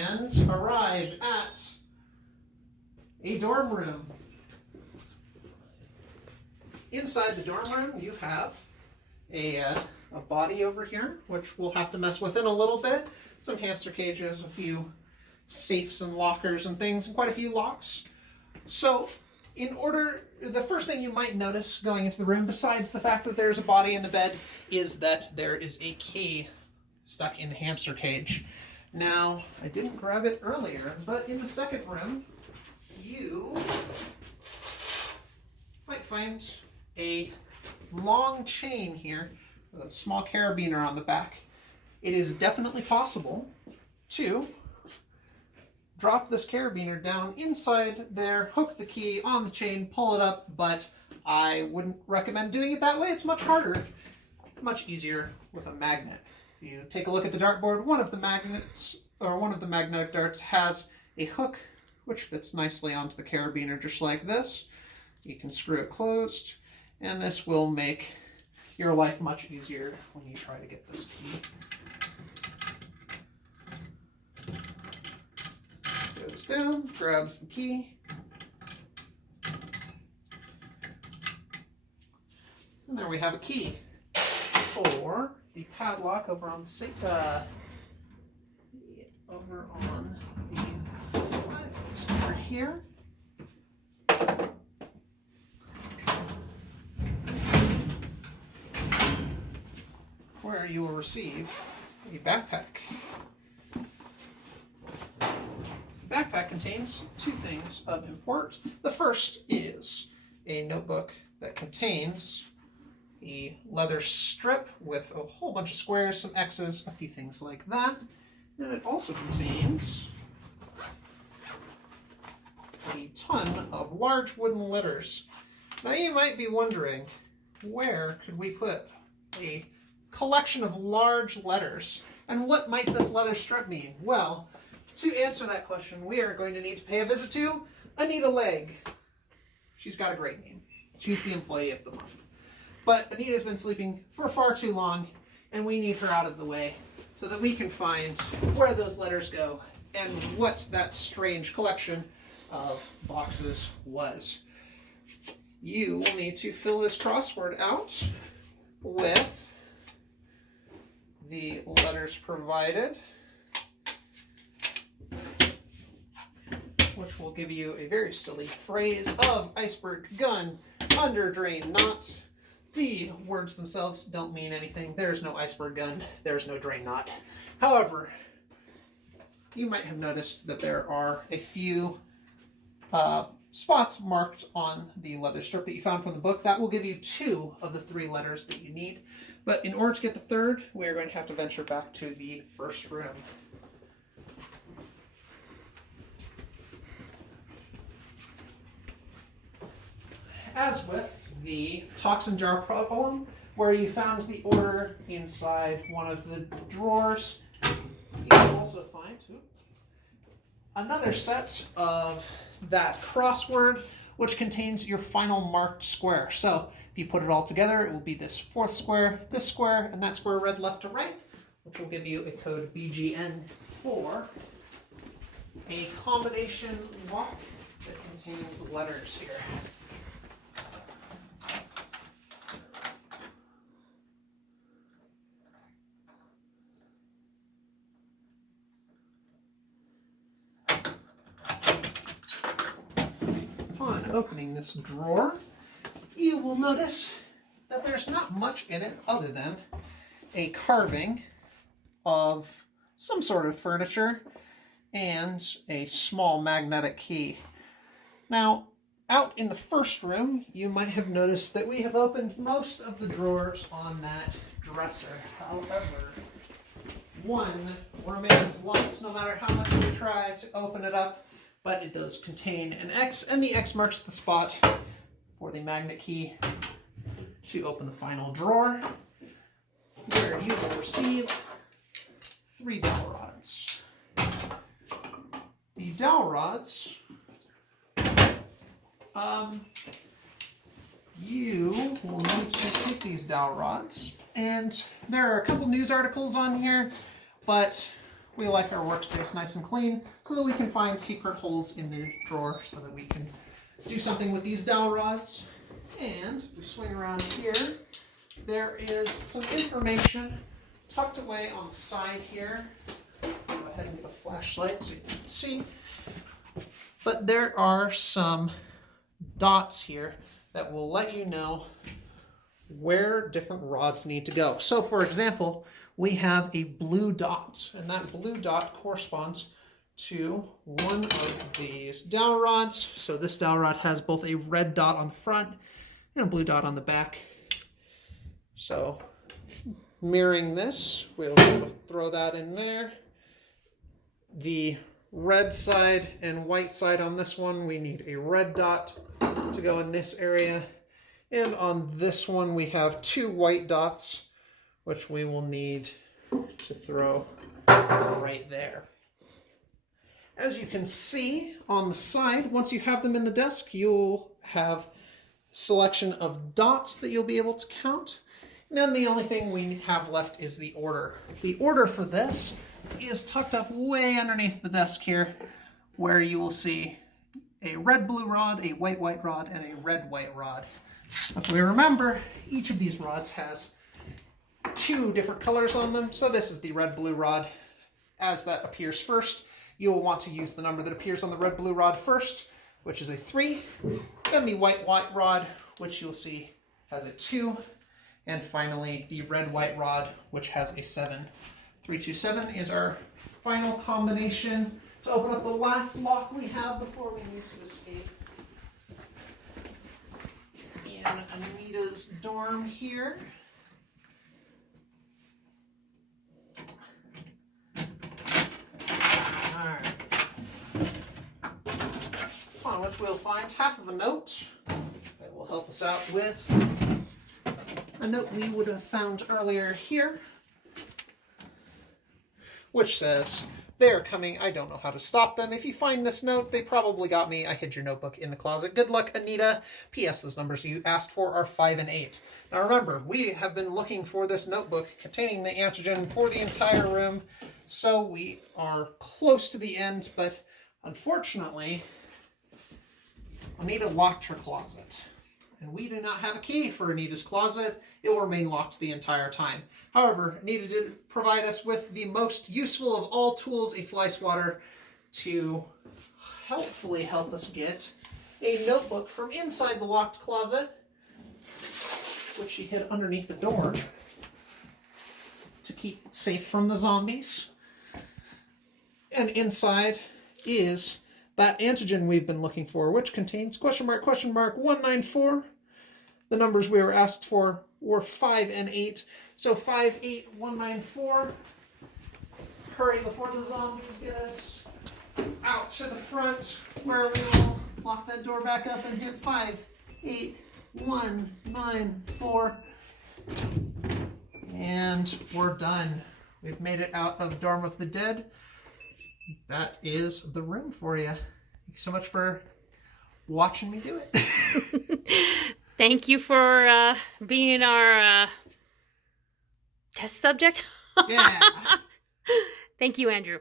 and arrive at a dorm room. Inside the dorm room, you have a body over here, which we'll have to mess with in a little bit. Some hamster cages, a few safes and lockers and things, and quite a few locks. So, the first thing you might notice going into the room, besides the fact that there's a body in the bed, is that there is a key stuck in the hamster cage. Now, I didn't grab it earlier, but in the second room, you might find a long chain here with a small carabiner on the back. It is definitely possible to drop this carabiner down inside there, hook the key on the chain, pull it up, but I wouldn't recommend doing it that way. It's much harder, much easier with a magnet. If you take a look at the dartboard, one of the magnetic darts has a hook which fits nicely onto the carabiner just like this. You can screw it closed, and this will make your life much easier when you try to get this key. Goes down, grabs the key, and there we have a key for the padlock over on the safe. Over on the files over here. Where you will receive a backpack. The backpack contains two things of import. The first is a notebook that contains a leather strip with a whole bunch of squares, some X's, a few things like that. And it also contains a ton of large wooden letters. Now you might be wondering, where could we put a collection of large letters? And what might this leather strip mean? Well, to answer that question, we are going to need to pay a visit to Anita Legg. She's got a great name. She's the employee of the month. But Anita's been sleeping for far too long, and we need her out of the way so that we can find where those letters go and what that strange collection of boxes was. You will need to fill this crossword out with the letters provided, which will give you a very silly phrase of iceberg gun under drain knot. The words themselves don't mean anything. There's no iceberg gun. There's no drain knot. However, you might have noticed that there are a few spots marked on the leather strip that you found from the book. That will give you 2 of the 3 letters that you need. But in order to get the third, we're going to have to venture back to the first room. As with the toxin jar problem, where you found the order inside one of the drawers, you will also find another set of that crossword, which contains your final marked square. So if you put it all together, it will be this 4th square, this square, and that square read left to right, which will give you a code BGN for a combination lock that contains letters here. Upon opening this drawer, you will notice that there's not much in it other than a carving of some sort of furniture and a small magnetic key. Now, out in the first room, you might have noticed that we have opened most of the drawers on that dresser. However, one remains locked no matter how much we try to open it up, but it does contain an X, and the X marks the spot for the magnet key to open the final drawer, where you will receive 3 dowel rods. The dowel rods, you will need to take these dowel rods, and there are a couple news articles on here, but We like our workspace nice and clean so that we can find secret holes in the drawer so that we can do something with these dowel rods. And we swing around here. There is some information tucked away on the side here. Go ahead with the flashlight so you can see. But there are some dots here that will let you know where different rods need to go. So for example, we have a blue dot, and that blue dot corresponds to one of these dowel rods. So this dowel rod has both a red dot on the front and a blue dot on the back. So mirroring this, we'll be able to throw that in there. The red side and white side on this one, we need a red dot to go in this area. And on this one, we have two white dots, which we will need to throw right there. As you can see on the side, once you have them in the desk, you'll have a selection of dots that you'll be able to count. And then the only thing we have left is the order. The order for this is tucked up way underneath the desk here, where you will see a red-blue rod, a white-white rod, and a red-white rod. If we remember, each of these rods has two different colors on them. So this is the red-blue rod. As that appears first, you will want to use the number that appears on the red-blue rod first, which is a 3. Then the white-white rod, which you'll see has a 2. And finally, the red-white rod, which has a 7. 3, 2, 7 is our final combination to open up the last lock we have before we need to escape. In Anita's dorm here. Alright. On which we'll find half of a note that will help us out with a note we would have found earlier here, which says, "They're coming. I don't know how to stop them. If you find this note, they probably got me. I hid your notebook in the closet. Good luck, Anita. P.S. Those numbers you asked for are 5 and 8. Now remember, we have been looking for this notebook containing the antigen for the entire room, so we are close to the end, but unfortunately, Anita locked her closet. And we do not have a key for Anita's closet. It will remain locked the entire time. However, Anita did provide us with the most useful of all tools, a fly swatter, to helpfully help us get a notebook from inside the locked closet, which she hid underneath the door to keep it safe from the zombies. And inside is that antigen we've been looking for, which contains question mark 194. The numbers we were asked for were 5 and 8. So 5, 8, 194. Hurry before the zombies get us out to the front, where we will lock that door back up and hit 5, 8, 1, 9, 4. And we're done. We've made it out of Dorm of the Dead. That is the room for you. Thank you so much for watching me do it. Thank you for being our test subject. Yeah. Thank you, Andrew.